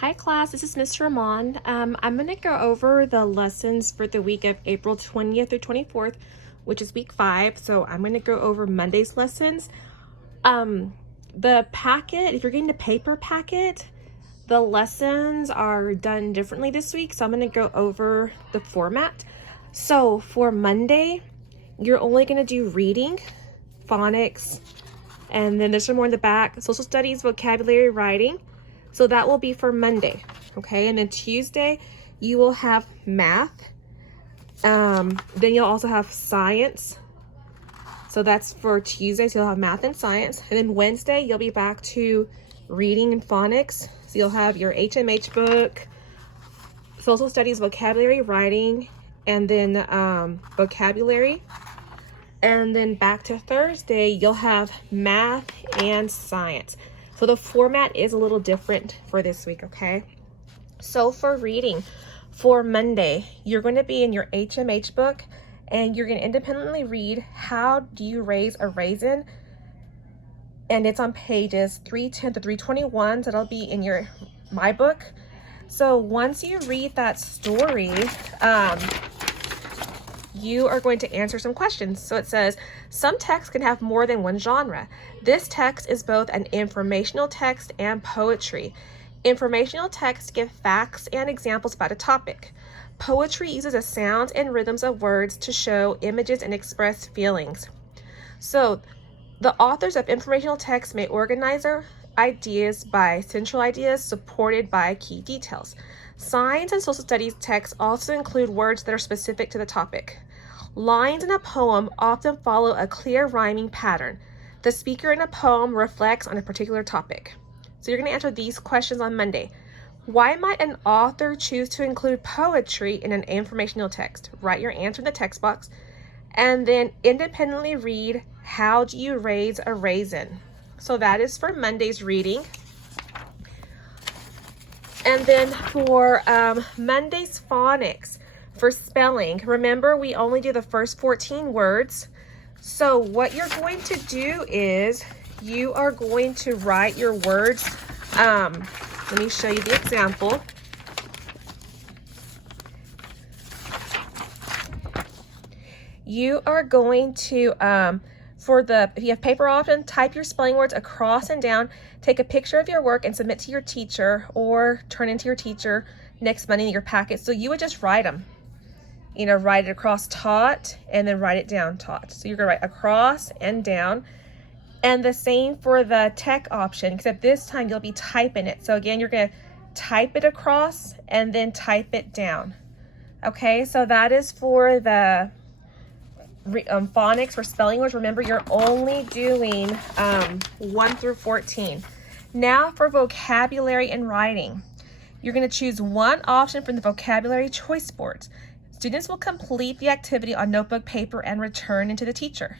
Hi class, this is Miss Ramon. I'm going to go over the lessons for the week of April 20th through 24th, which is week 5. So I'm going to go over Monday's lessons. The packet, if you're getting the paper packet, the lessons are done differently this week. So I'm going to go over the format. So for Monday, you're only going to do reading, phonics, and then there's some more in the back, social studies, vocabulary, writing. So that will be for Monday, okay? And then Tuesday, you will have math. Then you'll also have science. So that's for Tuesday, so you'll have math and science. And then Wednesday, you'll be back to reading and phonics. So you'll have your HMH book, social studies, vocabulary, writing, and then vocabulary. And then back to Thursday, you'll have math and science. So the format is a little different for this week, okay? So for reading, for Monday, you're going to be in your HMH book and you're going to independently read How Do You Raise a Raisin? And it's on pages 310 to 321, so that'll be in my book. So once you read that story, you are going to answer some questions. So it says, some text can have more than one genre. This text is both an informational text and poetry. Informational texts give facts and examples about a topic. Poetry uses the sounds and rhythms of words to show images and express feelings. So the authors of informational texts may organize their ideas by central ideas supported by key details. Science and social studies texts also include words that are specific to the topic. Lines in a poem often follow a clear rhyming pattern. The speaker in a poem reflects on a particular topic. So you're going to answer these questions on Monday. Why might an author choose to include poetry in an informational text? Write your answer in the text box. And then independently read How Do You Raise a Raisin? So that is for Monday's reading. And then for Monday's phonics, for spelling, remember we only do the first 14 words. So what you're going to do is you are going to write your words. Let me show you the example. You are going to, if you have paper option, type your spelling words across and down, take a picture of your work and submit to your teacher or turn into your teacher next Monday in your packet. So you would just write them. Write it across taught and then write it down taught. So you're gonna write across and down. And the same for the tech option, except this time you'll be typing it. So again, you're gonna type it across and then type it down. Okay, so that is for the phonics, for spelling words. Remember, you're only doing 1 through 14. Now for vocabulary and writing. You're gonna choose one option from the vocabulary choice boards. Students will complete the activity on notebook paper and return it to the teacher.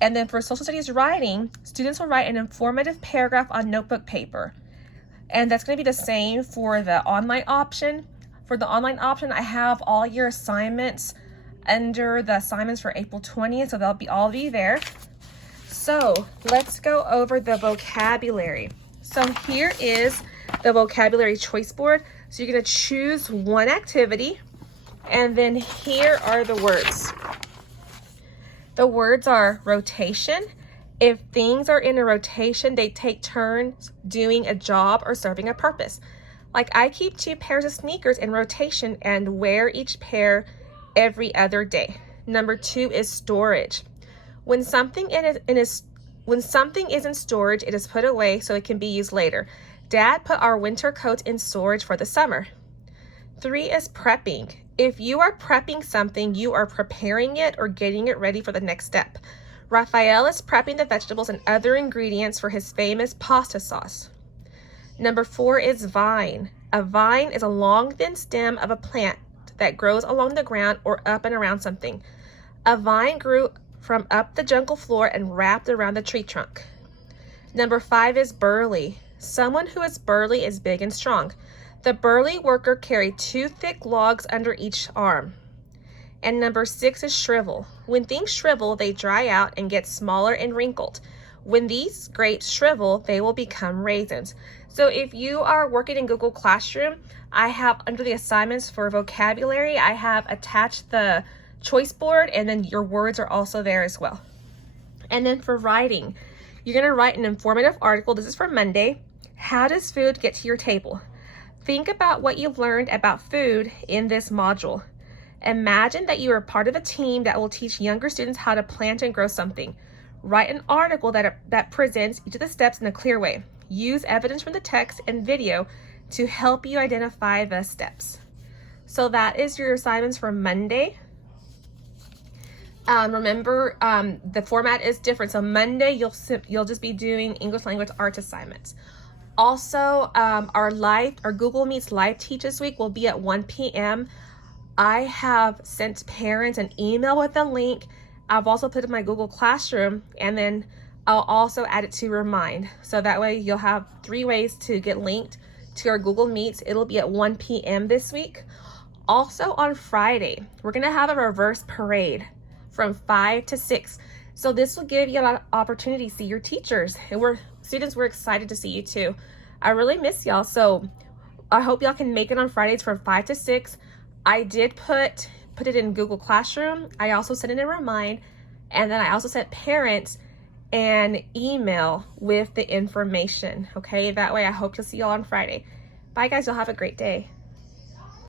And then for social studies writing, students will write an informative paragraph on notebook paper. And that's going to be the same for the online option. For the online option, I have all your assignments under the assignments for April 20th, so they'll all be there. So let's go over the vocabulary. So here is the vocabulary choice board. So you're going to choose one activity. And then here are the words. The words are rotation. If things are in a rotation, they take turns doing a job or serving a purpose. Like I keep 2 pairs of sneakers in rotation and wear each pair every other day. Number 2 is storage. When something is in storage, it is put away so it can be used later. Dad put our winter coats in storage for the summer. 3 is prepping. If you are prepping something, you are preparing it or getting it ready for the next step. Raphael is prepping the vegetables and other ingredients for his famous pasta sauce. Number 4 is vine. A vine is a long, thin stem of a plant that grows along the ground or up and around something. A vine grew from up the jungle floor and wrapped around the tree trunk. Number 5 is burly. Someone who is burly is big and strong. The burly worker carried 2 thick logs under each arm. And number 6 is shrivel. When things shrivel, they dry out and get smaller and wrinkled. When these grapes shrivel, they will become raisins. So if you are working in Google Classroom, I have under the assignments for vocabulary, I have attached the choice board, and then your words are also there as well. And then for writing, you're going to write an informative article. This is for Monday. How does food get to your table? Think about what you've learned about food in this module. Imagine that you are part of a team that will teach younger students how to plant and grow something. Write an article that presents each of the steps in a clear way. Use evidence from the text and video to help you identify the steps. So that is your assignments for Monday. Remember, the format is different. So Monday, you'll just be doing English language arts assignments. Also, our Google Meets live teach this week will be at 1 p.m. I have sent parents an email with a link. I've also put it in my Google Classroom, and then I'll also add it to Remind. So that way you'll have 3 ways to get linked to our Google Meets. It'll be at 1 p.m. this week. Also on Friday, we're gonna have a reverse parade from 5 to 6. So this will give you an opportunity to see your teachers. And we're excited to see you too. I really miss y'all. So I hope y'all can make it on Fridays from 5 to 6. I did put it in Google Classroom. I also sent it in Remind. And then I also sent parents an email with the information. Okay, that way I hope to see y'all on Friday. Bye guys, y'all have a great day.